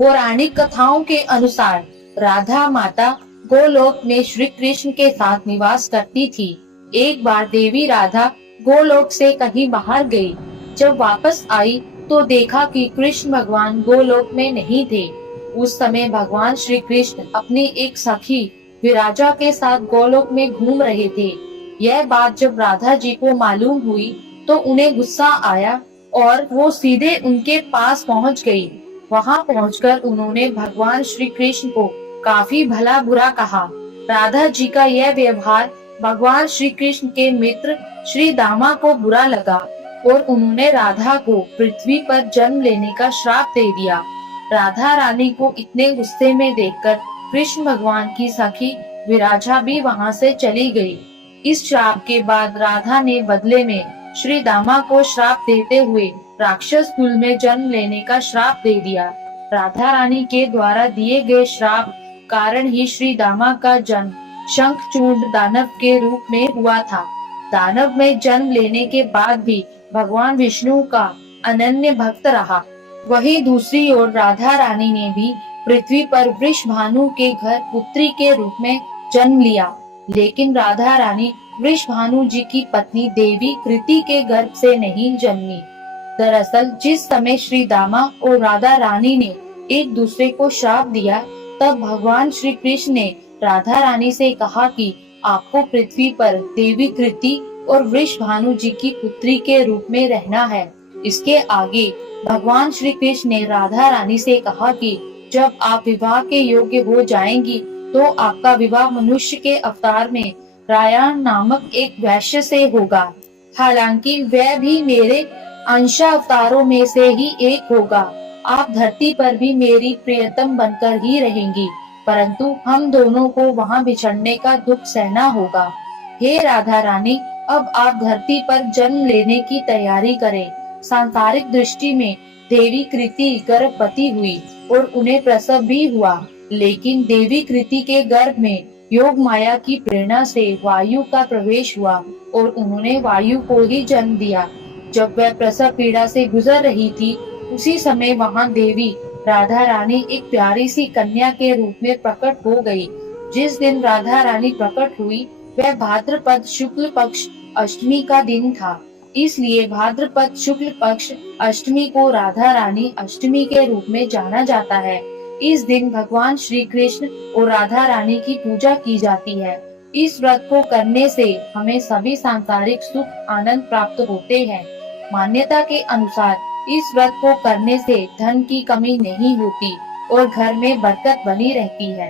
पौराणिक कथाओं के अनुसार राधा माता गोलोक में श्री कृष्ण के साथ निवास करती थी। एक बार देवी राधा गोलोक से कहीं बाहर गई। जब वापस आई तो देखा कि कृष्ण भगवान गोलोक में नहीं थे। उस समय भगवान श्री कृष्ण अपनी एक सखी विराजा के साथ गोलोक में घूम रहे थे। यह बात जब राधा जी को मालूम हुई तो उन्हें गुस्सा आया और वो सीधे उनके पास पहुंच गई। वहां पहुंचकर उन्होंने भगवान श्री कृष्ण को काफी भला बुरा कहा। राधा जी का यह व्यवहार भगवान श्री कृष्ण के मित्र श्री दामा को बुरा लगा और उन्होंने राधा को पृथ्वी पर जन्म लेने का श्राप दे दिया। राधा रानी को इतने गुस्से में देखकर कृष्ण भगवान की सखी विराजा भी वहां से चली गई। इस श्राप के बाद राधा ने बदले में श्री दामा को श्राप देते हुए राक्षस कुल में जन्म लेने का श्राप दे दिया। राधा रानी के द्वारा दिए गए श्राप कारण ही श्री दामा का जन्म शंखचूड दानव के रूप में हुआ था। दानव में जन्म लेने के बाद भी भगवान विष्णु का अनन्य भक्त रहा। वहीं दूसरी ओर राधा रानी ने भी पृथ्वी पर वृषभानु के घर पुत्री के रूप में जन्म लिया, लेकिन राधा रानी वृषभानु जी की पत्नी देवी कृति के गर्भ से नहीं जन्मी। दरअसल जिस समय श्री दामा और राधा रानी ने एक दूसरे को श्राप दिया, तब भगवान श्री कृष्ण ने राधा रानी से कहा कि आपको पृथ्वी पर देवी कृति और वृषभानु जी की पुत्री के रूप में रहना है। इसके आगे भगवान श्री कृष्ण ने राधा रानी से कहा कि जब आप विवाह के योग्य हो जाएंगी तो आपका विवाह मनुष्य के अवतार में रायण नामक एक वैश्य से होगा। हालांकि वह भी मेरे अंशावतारों में से ही एक होगा। आप धरती पर भी मेरी प्रियतम बनकर ही रहेंगी, परंतु हम दोनों को वहां बिछड़ने का दुख सहना होगा। हे राधा रानी, अब आप धरती पर जन्म लेने की तैयारी करें। सांसारिक दृष्टि में देवी कृति गर्भवती हुई और उन्हें प्रसव भी हुआ, लेकिन देवी कृति के गर्भ में योग माया की प्रेरणा से वायु का प्रवेश हुआ और उन्होंने वायु को ही जन्म दिया। जब वह प्रसव पीड़ा से गुजर रही थी, उसी समय वहां देवी राधा रानी एक प्यारी सी कन्या के रूप में प्रकट हो गई। जिस दिन राधा रानी प्रकट हुई वह भाद्रपद शुक्ल पक्ष अष्टमी का दिन था, इसलिए भाद्रपद शुक्ल पक्ष अष्टमी को राधा रानी अष्टमी के रूप में जाना जाता है। इस दिन भगवान श्री कृष्ण और राधा रानी की पूजा की जाती है। इस व्रत को करने से हमें सभी सांसारिक सुख आनंद प्राप्त होते हैं। मान्यता के अनुसार इस व्रत को करने से धन की कमी नहीं होती और घर में बरकत बनी रहती है।